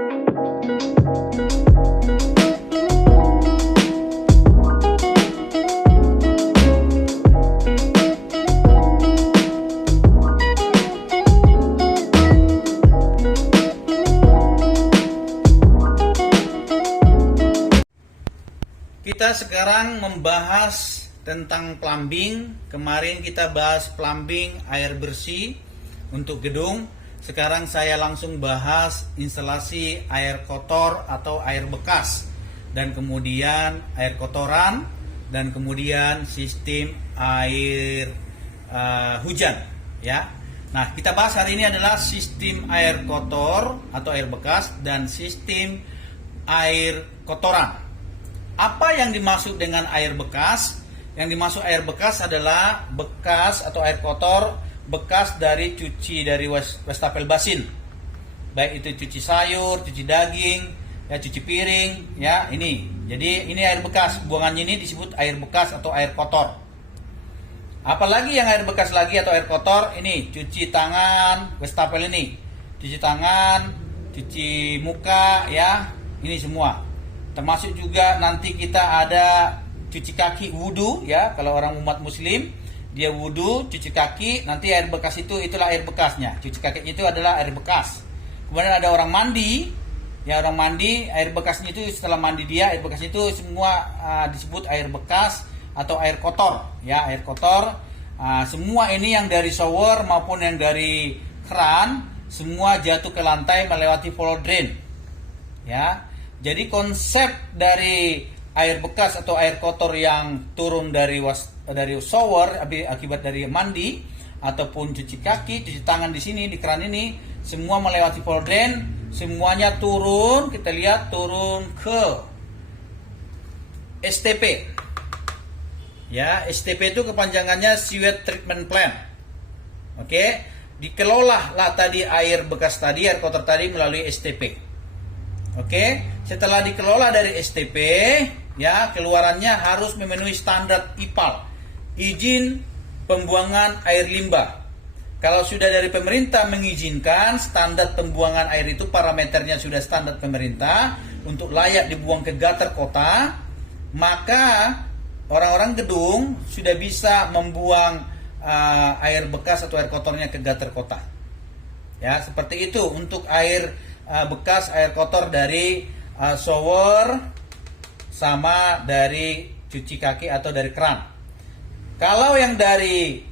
Kita sekarang membahas tentang plumbing. Kemarin kita bahas plumbing air bersih untuk gedung. Sekarang saya langsung bahas instalasi air kotor atau air bekas, dan kemudian air kotoran, dan kemudian sistem air hujan. Ya. Nah, kita bahas hari ini adalah sistem air kotor atau air bekas dan sistem air kotoran. Apa yang dimaksud dengan air bekas? Yang dimaksud air bekas adalah bekas atau air kotor bekas dari cuci dari wastafel basin. Baik itu cuci sayur, cuci daging, ya cuci piring, ya ini. Jadi ini air bekas, buangannya ini disebut air bekas atau air kotor. Apalagi yang air bekas lagi atau air kotor, ini cuci tangan, wastafel ini. Cuci tangan, cuci muka, ya. Ini semua. Termasuk juga nanti kita ada cuci kaki wudu, ya. Kalau orang umat muslim dia wudu cuci kaki, nanti air bekas itulah air bekasnya. Cuci kaki itu adalah air bekas. Kemudian ada orang mandi, ya, orang mandi, air bekasnya itu setelah mandi dia, air bekas itu semua disebut air bekas atau air kotor, ya, air kotor. Semua ini yang dari shower maupun yang dari keran semua jatuh ke lantai melewati floor drain, ya. Jadi konsep dari air bekas atau air kotor yang turun dari shower akibat dari mandi ataupun cuci kaki, cuci tangan di sini di keran ini, semua melewati floor drain, semuanya turun, kita lihat turun ke STP. Ya, STP itu kepanjangannya Sewage Treatment Plant. Oke, dikelola lah tadi air bekas tadi, air kotor tadi melalui STP. Oke, setelah dikelola dari STP, ya, keluarannya harus memenuhi standar IPAL, izin pembuangan air limbah. Kalau sudah dari pemerintah mengizinkan standar pembuangan air itu, parameternya sudah standar pemerintah untuk layak dibuang ke gutter kota, maka orang-orang gedung sudah bisa membuang air bekas atau air kotornya ke gutter kota. Ya, seperti itu untuk air bekas, air kotor dari shower sama dari cuci kaki atau dari keran. Kalau yang dari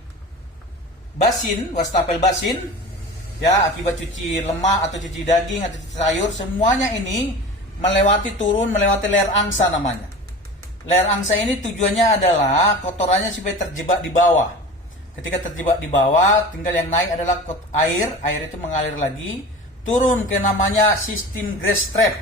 basin, wastafel basin, ya, akibat cuci lemak atau cuci daging atau cuci sayur, semuanya ini melewati layar angsa namanya. Layar angsa ini tujuannya adalah kotorannya supaya terjebak di bawah. Ketika terjebak di bawah, tinggal yang naik adalah air itu mengalir lagi turun ke namanya sistem grass trap.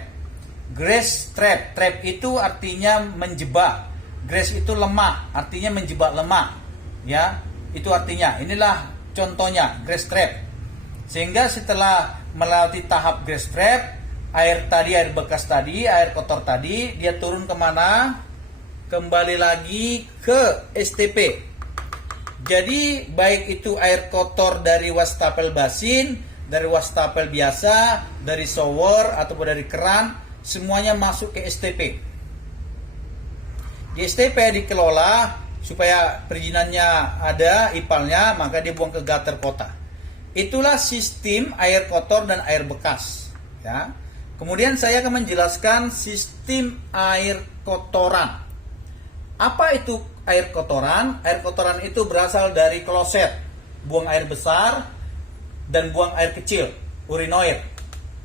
Grass trap, trap itu artinya menjebak. Grass itu lemak, artinya menjebak lemak. Ya, itu artinya. Inilah contohnya grass trap. Sehingga setelah melewati tahap grass trap, air bekas tadi, air kotor tadi, dia turun kemana? Kembali lagi ke STP. Jadi baik itu air kotor dari wastafel basin, dari wastafel biasa, dari shower ataupun dari keran, semuanya masuk ke STP. Di STP dikelola supaya perizinannya ada, IPAL-nya, maka dia buang ke gutter kota. Itulah sistem air kotor dan air bekas. Ya. Kemudian saya akan menjelaskan sistem air kotoran. Apa itu air kotoran? Air kotoran itu berasal dari kloset, buang air besar, dan buang air kecil, urinoir.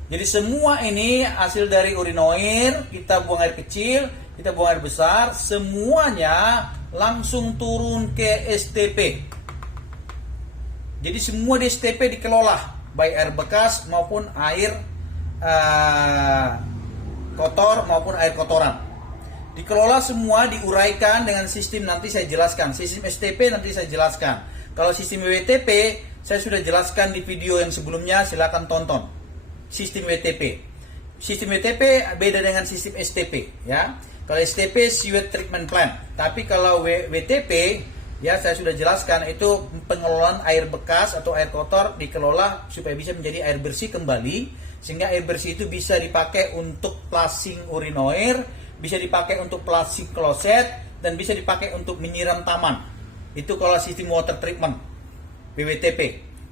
Jadi semua ini hasil dari urinoir, kita buang air kecil, kita buang air besar, semuanya langsung turun ke STP. Jadi semua di STP dikelola, baik air bekas maupun air kotor maupun air kotoran. Dikelola semua, diuraikan dengan sistem, nanti saya jelaskan. Sistem STP nanti saya jelaskan. Kalau sistem WTP saya sudah jelaskan di video yang sebelumnya, silakan tonton. Sistem WTP. Sistem WTP beda dengan sistem STP, ya. Kalau STP Sewage Treatment Plant, tapi kalau WTP, ya, saya sudah jelaskan, itu pengelolaan air bekas atau air kotor dikelola supaya bisa menjadi air bersih kembali, Sehingga air bersih itu bisa dipakai untuk flushing urinoir, bisa dipakai untuk flushing kloset, dan bisa dipakai untuk menyiram taman. Itu kalau sistem water treatment WWTP.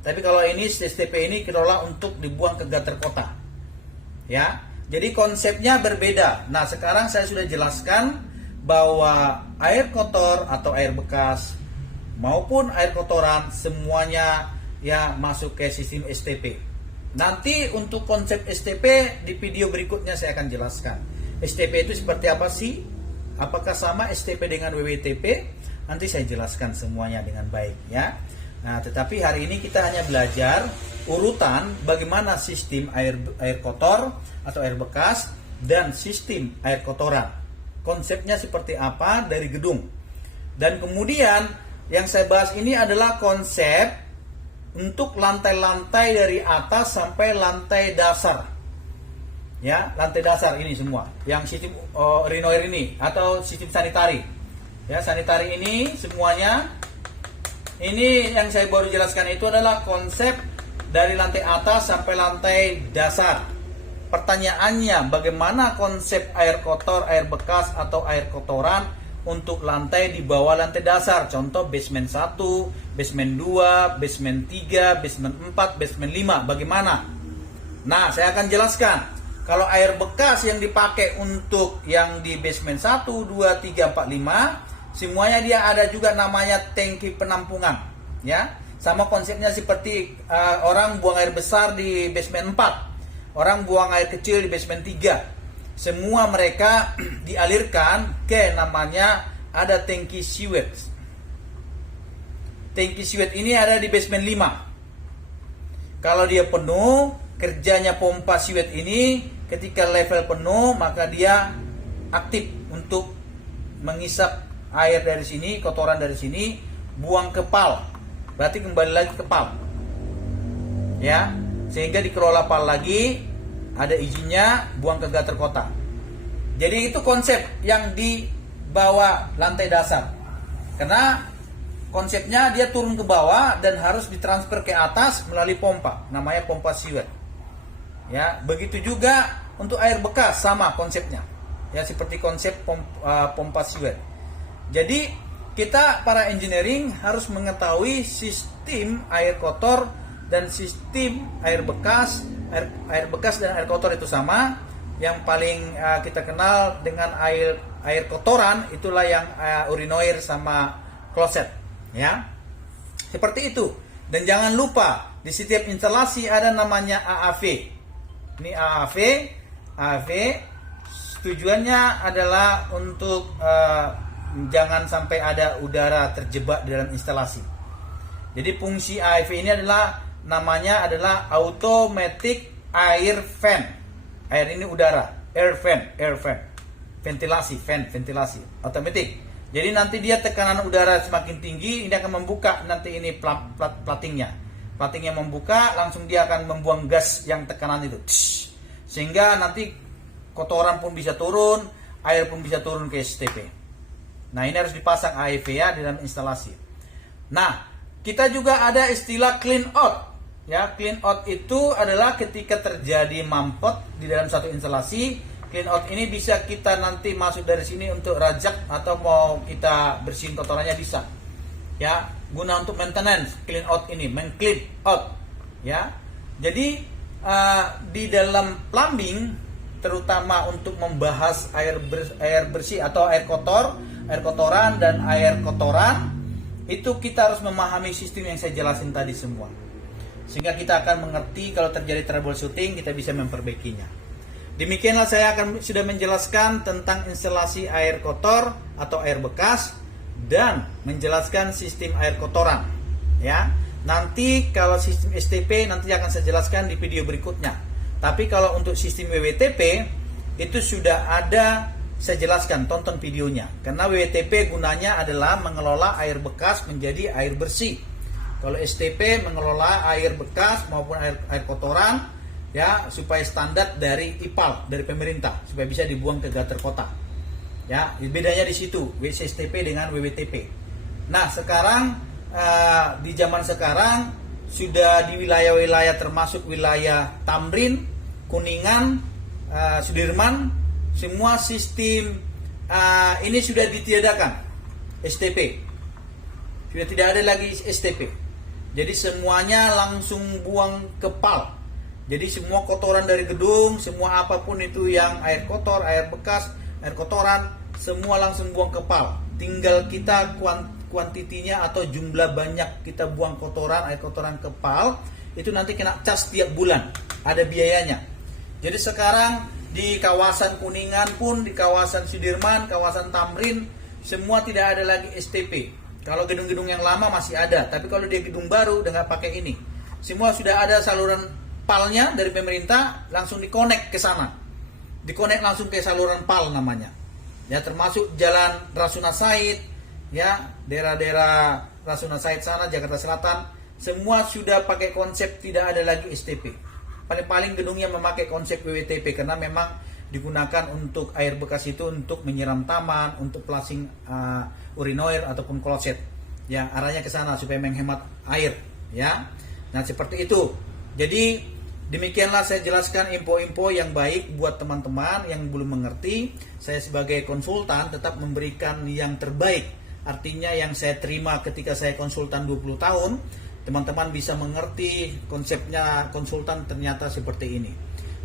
Tapi kalau ini STP ini kelola untuk dibuang ke gutter kota. Ya. Jadi konsepnya berbeda. Nah, sekarang saya sudah jelaskan bahwa air kotor atau air bekas maupun air kotoran semuanya ya masuk ke sistem STP. Nanti untuk konsep STP di video berikutnya saya akan jelaskan. STP itu seperti apa sih? Apakah sama STP dengan WWTP? Nanti saya jelaskan semuanya dengan baik ya. Nah, tetapi hari ini kita hanya belajar urutan bagaimana sistem air kotor atau air bekas dan sistem air kotoran. Konsepnya seperti apa dari gedung. Dan kemudian yang saya bahas ini adalah konsep untuk lantai-lantai dari atas sampai lantai dasar. Ya, lantai dasar ini semua. Yang sistem urinoir ini atau sistem sanitari. Ya, sanitari ini semuanya. Ini yang saya baru jelaskan itu adalah konsep dari lantai atas sampai lantai dasar. Pertanyaannya, bagaimana konsep air kotor, air bekas atau air kotoran untuk lantai di bawah lantai dasar? Contoh basement 1, basement 2, basement 3, basement 4, basement 5. Bagaimana? Nah, saya akan jelaskan. Kalau air bekas yang dipakai untuk yang di basement 1, 2, 3, 4, 5, semuanya dia ada juga namanya tangki penampungan. Ya, sama konsepnya seperti orang buang air besar di basement 4. Orang buang air kecil di basement 3. Semua mereka dialirkan ke namanya ada tangki sewage. Tangki sewage ini ada di basement 5. Kalau dia penuh, kerjanya pompa sewage ini ketika level penuh maka dia aktif untuk mengisap air dari sini, kotoran dari sini, buang ke PAL. Berarti kembali lagi ke PAL. Ya, sehingga dikelola PAL lagi, ada izinnya buang ke gutter kota. Jadi itu konsep yang di bawah lantai dasar. Karena konsepnya dia turun ke bawah dan harus ditransfer ke atas melalui pompa, namanya pompa sewage. Ya, begitu juga untuk air bekas sama konsepnya. Ya, seperti konsep pompa sewage. Jadi kita para engineering harus mengetahui sistem air kotor dan sistem air bekas. Air bekas dan air kotor itu sama. Yang paling kita kenal dengan air kotoran itulah yang urinoir sama kloset, ya. Seperti itu. Dan jangan lupa di setiap instalasi ada namanya AAV. Ini AAV tujuannya adalah untuk jangan sampai ada udara terjebak di dalam instalasi. Jadi fungsi AAV ini adalah namanya adalah automatic air fan. Air ini udara, air fan, ventilasi, ventilasi, otomatis. Jadi nanti dia tekanan udara semakin tinggi, ini akan membuka nanti ini platingnya. Platingnya membuka, langsung dia akan membuang gas yang tekanan itu. Sehingga nanti kotoran pun bisa turun, air pun bisa turun ke STP. Nah, ini harus dipasang AEV ya di dalam instalasi. Nah, kita juga ada istilah clean out. Ya, clean out itu adalah ketika terjadi mampet di dalam satu instalasi. Clean out ini bisa kita nanti masuk dari sini untuk rajak atau mau kita bersihin kotorannya bisa. Ya, guna untuk maintenance clean out ini, clean out. Ya. Jadi di dalam plumbing terutama untuk membahas air bersih atau air kotor, air kotoran dan air kotoran, itu kita harus memahami sistem yang saya jelasin tadi semua. Sehingga kita akan mengerti kalau terjadi troubleshooting kita bisa memperbaikinya. Demikianlah saya akan sudah menjelaskan tentang instalasi air kotor atau air bekas dan menjelaskan sistem air kotoran. Ya, nanti kalau sistem STP nanti akan saya jelaskan di video berikutnya. Tapi kalau untuk sistem WWTP itu sudah ada saya jelaskan, tonton videonya. Karena WWTP gunanya adalah mengelola air bekas menjadi air bersih. Kalau STP mengelola air bekas maupun air kotoran ya supaya standar dari IPAL dari pemerintah supaya bisa dibuang ke gutter kota. Ya, bedanya di situ WCSTP dengan WWTP. Nah, sekarang di zaman sekarang sudah di wilayah-wilayah termasuk wilayah Tamrin Kuningan, Sudirman, semua sistem ini sudah ditiadakan STP. Sudah tidak ada lagi STP. Jadi semuanya langsung buang ke PAL. Jadi semua kotoran dari gedung, semua apapun itu yang air kotor, air bekas, air kotoran, semua langsung buang ke PAL. Tinggal kita kuantitinya atau jumlah banyak kita buang kotoran, air kotoran ke PAL, itu nanti kena cas tiap bulan. Ada biayanya. Jadi sekarang di kawasan Kuningan pun, di kawasan Sudirman, kawasan Tamrin, semua tidak ada lagi STP. Kalau gedung-gedung yang lama masih ada, tapi kalau dia gedung baru udah nggak pakai ini. Semua sudah ada saluran PAL-nya dari pemerintah, langsung dikonek ke sana. Dikonek langsung ke saluran PAL namanya. Ya, termasuk Jalan Rasuna Said, ya, daerah-daerah Rasuna Said sana, Jakarta Selatan, semua sudah pakai konsep tidak ada lagi STP. Paling-paling gedungnya memakai konsep WWTP karena memang digunakan untuk air bekas itu untuk menyiram taman, untuk flushing urinoir ataupun kloset. Ya, arahnya ke sana supaya menghemat air, ya. Nah, seperti itu. Jadi demikianlah saya jelaskan info-info yang baik buat teman-teman yang belum mengerti. Saya sebagai konsultan tetap memberikan yang terbaik. Artinya yang saya terima ketika saya konsultan 20 tahun, teman-teman bisa mengerti konsepnya konsultan ternyata seperti ini.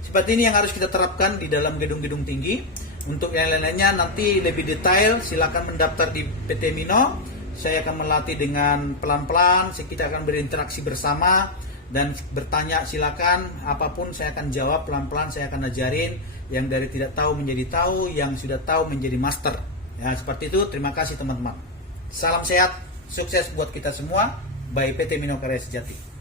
Seperti ini yang harus kita terapkan di dalam gedung-gedung tinggi. Untuk yang lain-lainnya nanti lebih detail silakan mendaftar di PT Mino. Saya akan melatih dengan pelan-pelan, kita akan berinteraksi bersama dan bertanya silakan, apapun saya akan jawab pelan-pelan, saya akan ajarin yang dari tidak tahu menjadi tahu, yang sudah tahu menjadi master. Ya, seperti itu. Terima kasih teman-teman. Salam sehat, sukses buat kita semua. By PT Mino Karya Sejati.